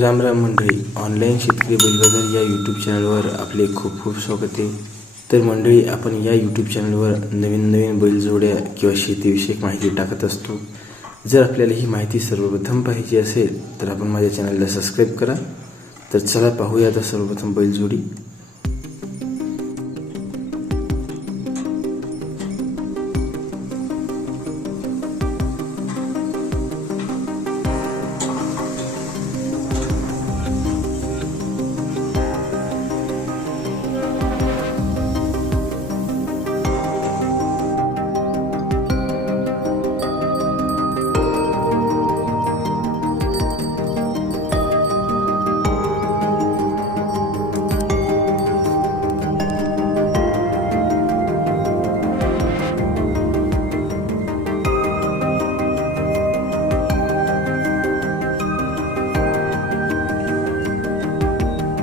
राम राम मंडळी ऑनलाईन शेतकरी बैलबाजार या यूट्यूब चॅनलवर आपले खूप खूप स्वागत आहे. तर मंडळी आपण या यूट्यूब चॅनलवर नवीन नवीन बैलजोड्या किंवा शेतीविषयक माहिती टाकत असतो. जर आपल्याला ही माहिती सर्वप्रथम पाहिजे असेल तर आपण माझ्या चॅनलला सबस्क्राईब करा. तर चला पाहूया आता सर्वप्रथम बैलजोडी